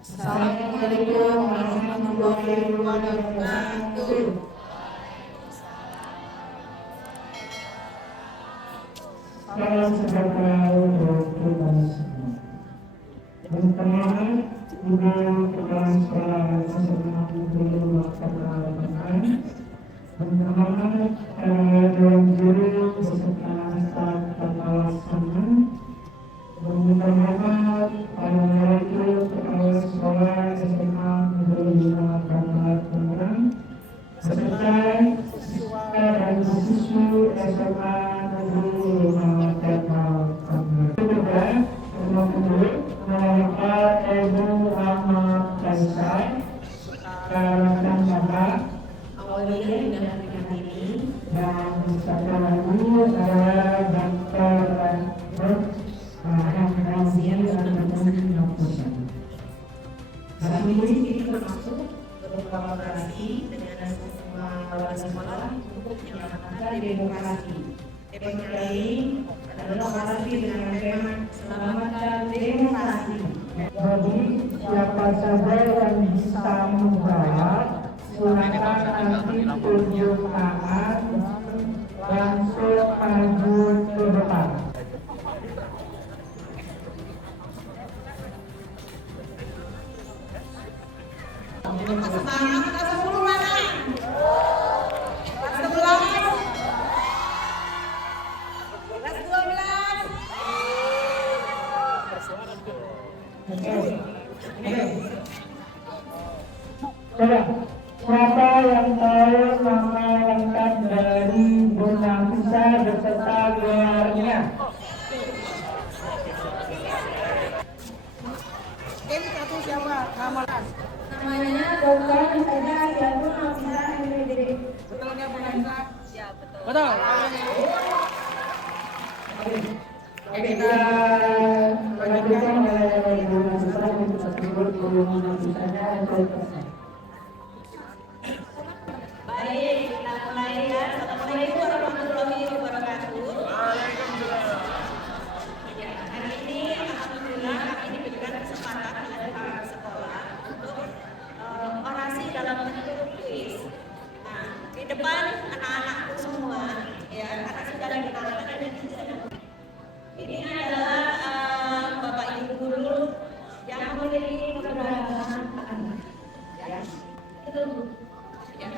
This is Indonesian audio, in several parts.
Assalamualaikum warahmatullahi wabarakatuh. Salam sejahtera untuk kita semua. Pertama, Ibu Kepala Sekolah SMA Negeri Wakapura Lapangan, teman-teman, Dewan Guru beserta staf kepala sekolah, teman-teman, para murid Kepala Sekolah SMA Negeri Wakapura Lapangan, serta siswa dan siswi SMA Negeri Wakapura Lapangan. Juga Bapak Ibu Ahmad Kaisar, rekan Bapak Awalnya dengan ini dan satu lagi saya Dr. Rahmat Razia dan Dr. saat ini termasuk berkolaborasi dengan semua kepala sekolah untuk menyelamatkan demokrasi. Tema kali ini adalah kolaborasi dengan tema selamatkan demokrasi. Jadi siapa saja yang bisa menjawab silakan nanti tunjuk tangan langsung maju ke depan. Semangat kelas 10 mana? Kelas 11? Kelas 12? Coba, siapa yang tahu nama lengkap dari Bu Nafisa beserta gelarnya? Siapa? Namanya Dr. Ida Yatun Nafisa MPD. Betulnya Bu Nafisa? Ya, betul. Betul. Oke, kita lanjutkan oleh Bu Nafisa untuk tersebut Bu Nafisanya untuk Baik, kita mulai ya. Assalamualaikum warahmatullahi wabarakatuh. Ya, hari ini alhamdulillah kami diberikan kesempatan oleh para sekolah untuk orasi dalam bentuk kuis. Nah, di depan anak-anakku semua, ya, karena sudah dikenalkan dan ini adalah Bapak Ibu guru yang memiliki keberagaman anak. Ya, itu ya.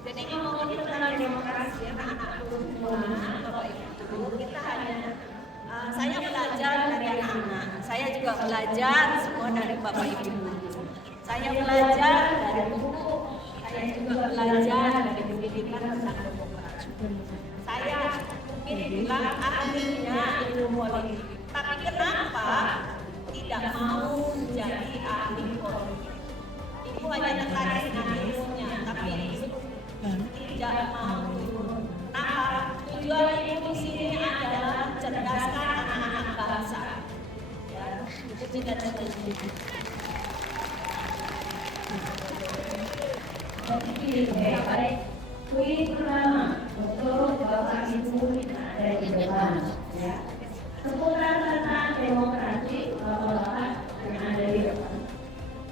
Jadi ngomongin tentang demokrasi anak-anakku semua, Bapak Ibu, kita hanya saya belajar dari anak-anak, saya juga belajar semua dari Bapak Ibu. Saya belajar dari buku, saya juga belajar dari pendidikan tentang demokrasi. Saya mungkin bilang ahlinya ilmu politik, tapi kenapa tidak mau menjadi ahli politik? Ibu hanya tertarik dengan ilmunya, tapi tidak mau. Nah, tujuan ibu di sini adalah mencerdaskan anak-anak bangsa. Ya, itu cita-cita ibu. Baik, kuis pertama untuk Bapak Ibu yang ada di depan. Ya. Seputar tentang demokrasi Bapak-bapak yang ada di depan.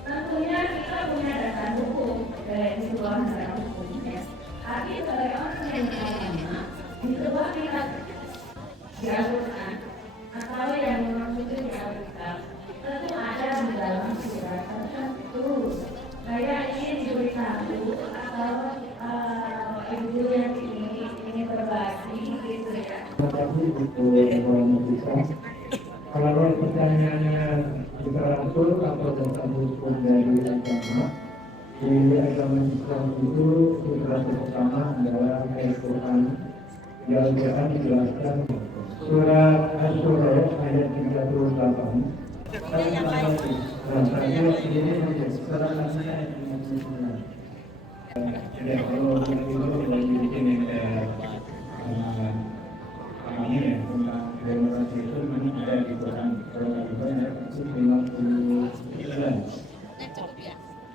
Tentunya kita punya dasar hukum dari sebuah negara hukum. Ya. Tapi sebagai orang yang beragama, di sebuah kita dilakukan atau yang dimaksud dilakukan, tentu ada di dalam surat tertentu. Saya ingin beritahu atau ibu yang ini berbagi gitu ya. Terima kasih Bu Nafisa. Kalau pertanyaannya literatur atau dasar hukum dari agama, di agama Islam itu literatur pertama adalah Al-Quran. Di Al-Quran dijelaskan surat Asy-Syura ayat 38. Rasanya ini surat Asy-Syura ayat 39. Ya, kalau itu dari bikin kami ya tentang demokrasi itu memang ada di Quran. Kalau di Quran itu 59.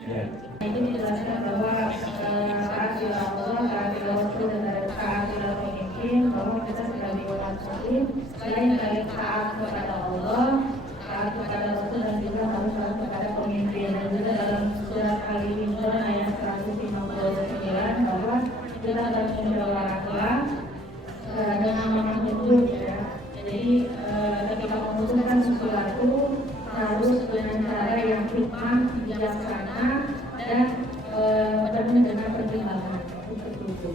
Ya. Ini dijelaskan bahwa taat ila Allah, taat ila Rasul, dan taat ila pemimpin, bahwa kita sebagai umat muslim selain dari taat kepada Allah, taat kepada Rasul, dan juga harus taat kepada pemimpin. negara yang prima, bijaksana, dan penuh dengan pertimbangan. Seperti itu.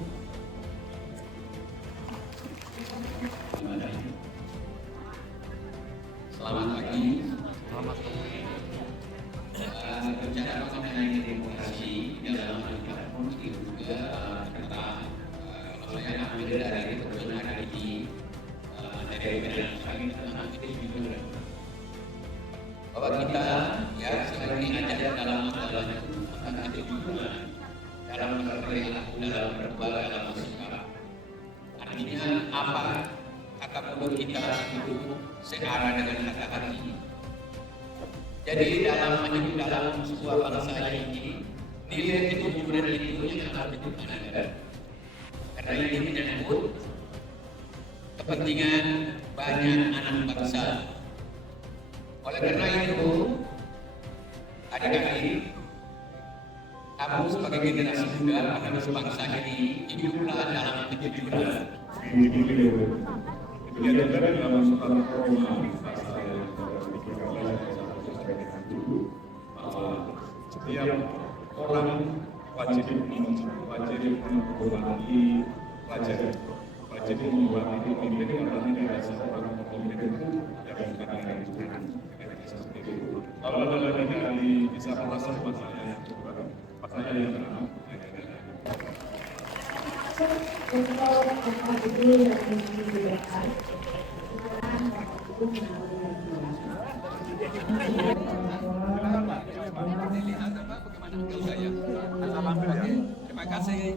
Selamat pagi. Bicara mengenai demokrasi dalam agama politik juga tentang kalau saya ambil dari kebetulan hari ini dari bidang kami tentang itu juga bahwa kita ya sekarang ini ada dalam agama itu akan ada juga dalam berperilaku, dalam berbuat, dalam bersikap. Artinya apa kata mulut kita itu searah dengan kata hati. Jadi dalam hidup dalam sebuah bangsa ini nilai kejujuran itu yang harus ditanamkan. Karena ini menyangkut kepentingan banyak anak bangsa. Oleh karena itu, adik-adik, kamu sebagai generasi muda penerus bangsa ini hiduplah dalam kejujuran. Kemudian dalam surat Roma setiap orang wajib menghormati pelajar, wajib menghormati pemimpin karena tidak seorang pemimpin itu dalam kata Tuhan. Kalau ada dari bisa merasa masalah yang pertama. Terima kasih.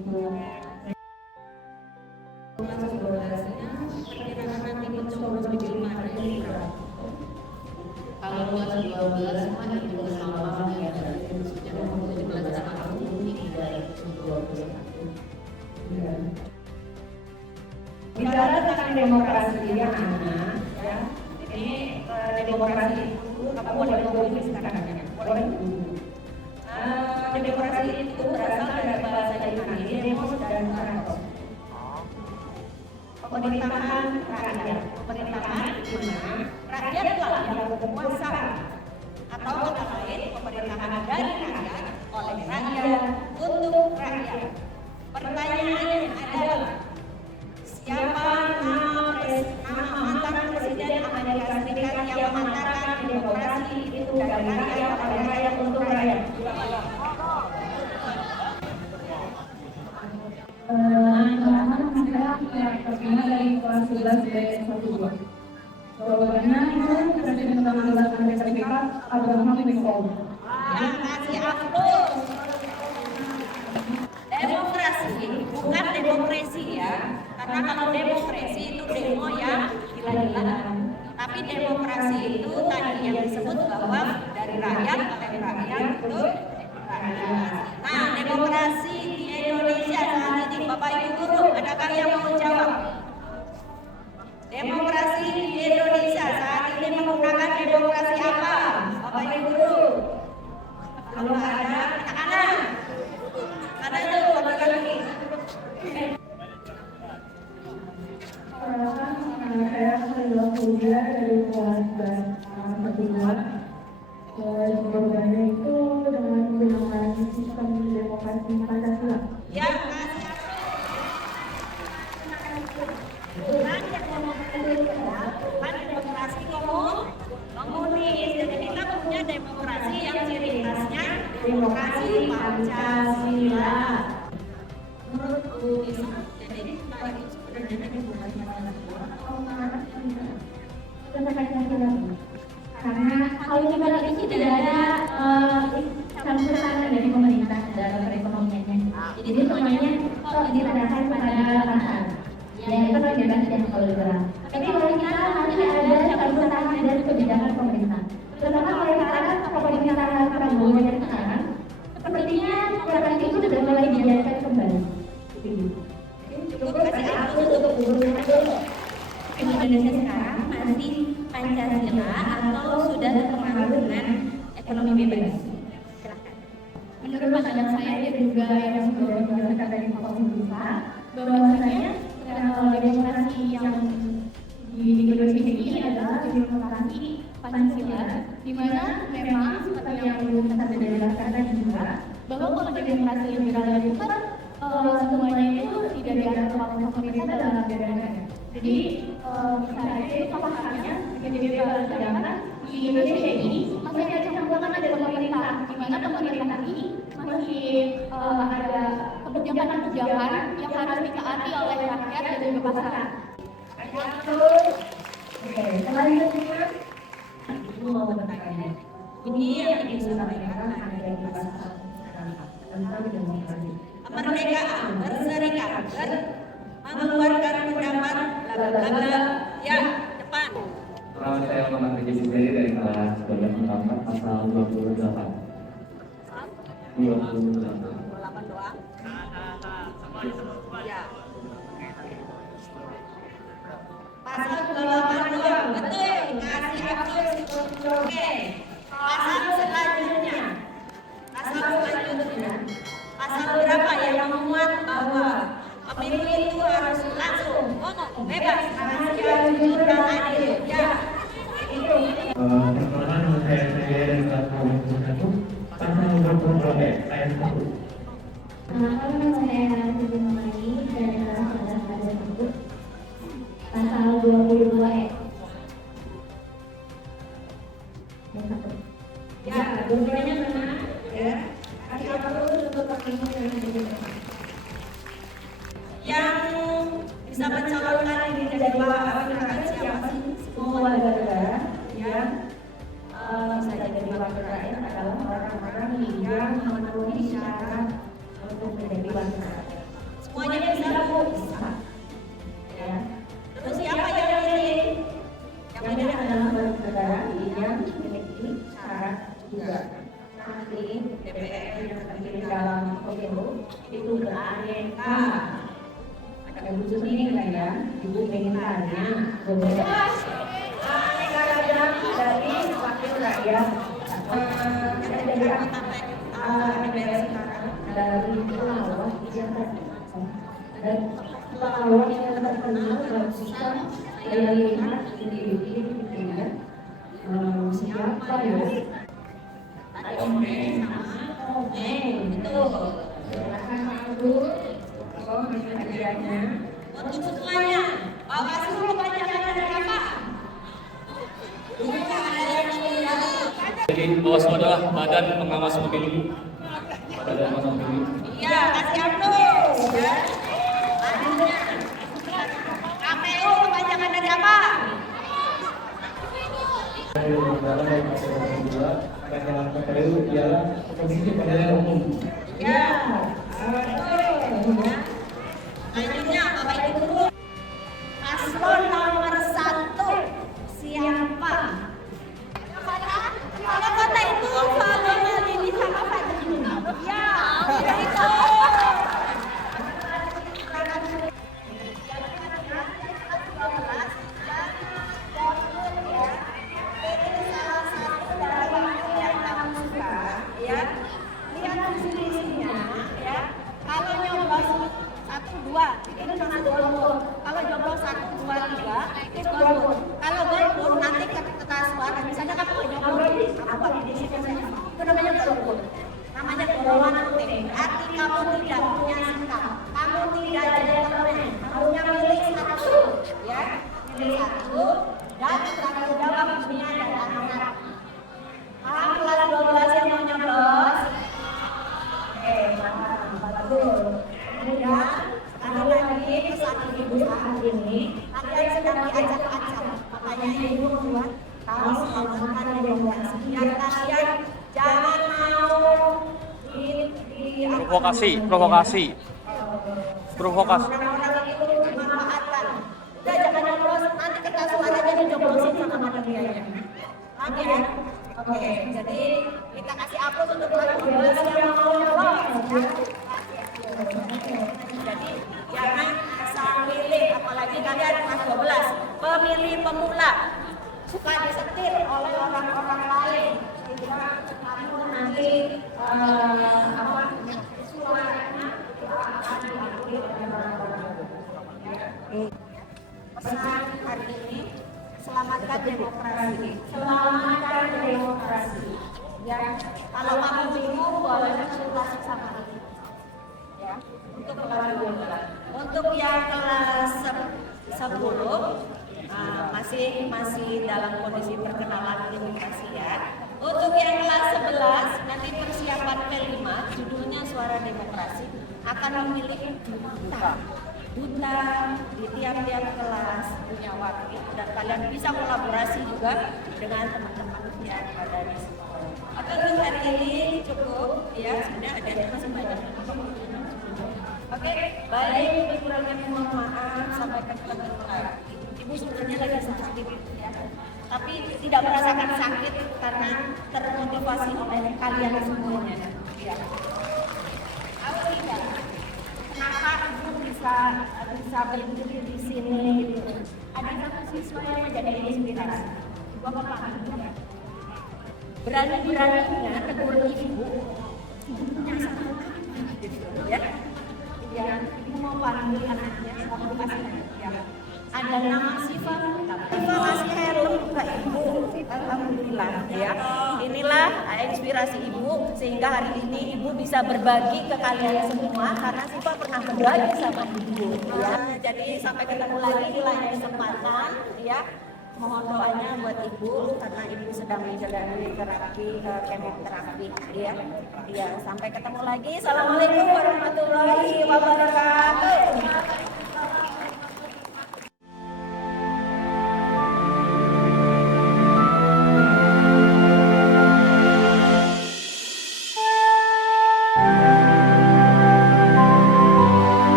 Kalau buat 12 semua itu sama ya, sejak umur 17 tahun ini tidak 21. Bicara tentang demokrasi ya anak, ya ini demokrasi itu apa boleh ngomongin sekarang ya? Boleh. Demokrasi itu berasal dari bahasa Yunani demos dan kratos. Pemerintahan rakyat, pemerintahan di mana rakyatlah yang berkuasa, atau kata lain pemerintahan dari rakyat oleh rakyat untuk rakyat. Pertanyaannya adalah siapa nama mantan Presiden Amerika Serikat yang mengatakan demokrasi itu dari rakyat oleh rakyat untuk rakyat? Saya terkena dari kelas 11 B12. Jawabannya itu Presiden Amerika Serikat Abraham Lincoln. Yang kasih Abdul. Demokrasi bukan demokrasi ya, karena kalau demokrasi itu demo yang gila-gilaan. Tapi demokrasi itu tadi yang disebut bahwa dari rakyat oleh rakyat untuk rakyat. Nah, demokrasi di Indonesia saat ini, Bapak Ibu guru, adakah yang mau jawab? Demokrasi di Indonesia saat ini menggunakan demokrasi apa? Bapak Ibu guru. Kalau ada, anak-anak. Ada itu lagi. Saya adalah kuliah dari kelas 11 jawabannya itu dengan menggunakan sistem demokrasi Pancasila. Ya, kasih. Kan demokrasi komunis. Jadi kita punya demokrasi yang ciri khasnya demokrasi Pancasila. Menurut Bu Isma, jadi lagi karena kalau kita lihat ini tidak ada campur tangan dari pemerintah dalam perekonomiannya. Jadi semuanya diserahkan pada pasar. Ya itu kan bebas dan liberal. Tapi kalau kita masih ada campur tangan dari kebijakan pemerintah. Terutama kalau sekarang pemerintahan Prabowo yang sekarang, sepertinya demokrasi itu sudah mulai dibiarkan kembali. cukup kasih aku untuk guru-guru dulu. Indonesia sekarang masih Pancasila atau sudah terpengaruh dengan ekonomi bebas? Silakan. Menurut pandangan saya dan juga yang sudah dijelaskan dari Pak Pemirsa, bahwasanya demokrasi yang di Indonesia ini adalah demokrasi Pancasila, di mana memang bisa saya jelaskan tadi juga bahwa kalau demokrasi liberal itu kan semuanya itu tidak diatur oleh pemerintah dalam negaranya. Jadi misalnya itu pasalnya liberal, sedangkan di Indonesia ini masih ada campuran ada pemerintah, di mana pemerintah ini masih ada kebijakan-kebijakan yang harus ditaati oleh rakyat dan juga masyarakat. Oke, selanjutnya ibu mau bertanya. Ini yang ibu sampaikan ada di pasal 4 tentang demokrasi. Kemerdekaan berserikat mengeluarkan pendapat bla bla bla. Ya, depan. Saya mengambil diri sendiri dari kelas 12 pasal 28. 28. 28 doang. Ya. Pasal 28 doang. Betul. Kasih aku. Oke. Pasal selanjutnya. Pasal berapa yang memuat bahwa pemilu itu harus langsung ngomong bebas, rahasia, jujur dan adil. Ya. Itu. Pertama saya dari kelas 21 pasal 22 ayat 1. Kalau saya sebelum lagi dari kelas 11 ayat 1 pasal 22 ayat 1. Ya, dua-duanya benar. Ya. Kasih aku untuk pertanyaan Yang bisa mencalonkan diri jadi wakil siapa sih? semua warga negara yang bisa jadi wakil rakyat adalah orang-orang yang memenuhi syarat untuk menjadi wakil rakyat. Semuanya bisa Bu. Bisa. Ya. Terus siapa yang pilih? Yang ini adalah warga negara yang memiliki syarat juga. Nanti DPR yang terpilih dalam pemilu itu beraneka. Ada khusus ini kan ya, ibu pengen tanya aneka ragam dari wakil rakyat. Saya dari DPR sekarang dari pelawak yang dan pelawak yang terkenal dalam sistem daya lihat individu ya. Siapa ya? Komen. Betul. Silakan Pak Abdul. Apa hadiahnya? Untuk semuanya, bawa seluruh bacakan dari apa? Bukan ada yang meninggal. Jadi Bawaslu adalah badan pengawas pemilu. Badan pengawas pemilu. Iya, kasih aplaus. Ya. Selanjutnya, KPU kebanyakan dari apa? KPU ialah Komisi Pemilihan Umum. Ya. Selanjutnya, Bapak Ibu Guru. Paslon nomor 1 siapa? Kalau kota itu kalau ini sama Fadli. Ya, itu. Ya, lihat di sini isinya, ya. Kalau nyoblos 1, 2, itu masuk golput. Kalau nyoblos 1, 2, 3, itu golput. Kalau golput nanti kertas suara, misalnya kamu nyoblos, apa di sini itu namanya golput. Namanya golongan kuning. Arti kamu tidak punya sikap, kamu tidak gentleman, kamunya milih satu, ya, milih satu, dan tanggung jawab punya dan anak-anak. Kalau kelas 12 yang mau nyoblos, Betul. Kemudian sekali lagi pesan ibu saat ini kalian sedang diacak-acak, makanya ibu membuat kaos selamatkan demokrasi. Biar kalian jangan mau Provokasi. orang-orang itu dimanfaatkan. Udah jangan nyoblos, nanti kertas suaranya dijoblosin sama materialnya. Paham ya? Oke, jadi kita kasih aplaus untuk kelas 12 yang mau nyoblos. Jadi jangan asal milih, apalagi kalian kelas 12, pemilih pemula, suka disetir oleh orang-orang lain. Sehingga kamu nanti suaranya akan diambil oleh orang-orang. Pesan hari ini, selamatkan demokrasi. Selamatkan demokrasi. Ya, kalau kamu bingung boleh konsultasi sama aku. Ya, untuk kelas 12. Untuk yang kelas 10 masih dalam kondisi perkenalan demokrasi ya. Untuk yang kelas 11 nanti persiapan P5 judulnya Suara Demokrasi akan memilih duta di tiap-tiap kelas punya wakil dan kalian bisa kolaborasi juga dengan teman-teman yang ada di sini. Oke, untuk hari ini cukup ya, sudah ada masih banyak. Oke, baik, kurangnya mohon maaf, sampai ketemu lagi. Ibu sebenarnya lagi sakit ya, tapi tidak merasakan sakit karena termotivasi oleh kalian semuanya. Ya. Aku tidak. Kenapa ibu bisa berdiri di sini? Gitu. Ada satu siswa yang menjadi inspirasi. Bapak juga. Berani-beraninya tegur ibu. Ibunya satu gitu ya. Ya, ibu mau panggil anaknya, mau kasih ya. Ada nama Siva. Siva kasih helm ke ibu. Alhamdulillah ya. Inilah inspirasi ibu sehingga hari ini ibu bisa berbagi ke kalian semua karena Siva pernah berbagi sama ibu ya. Jadi sampai ketemu lagi di lain kesempatan ya. Mohon doanya buat ibu karena ibu sedang menjalani terapi kemoterapi ya. Ya, sampai ketemu lagi. Assalamualaikum warahmatullahi wabarakatuh.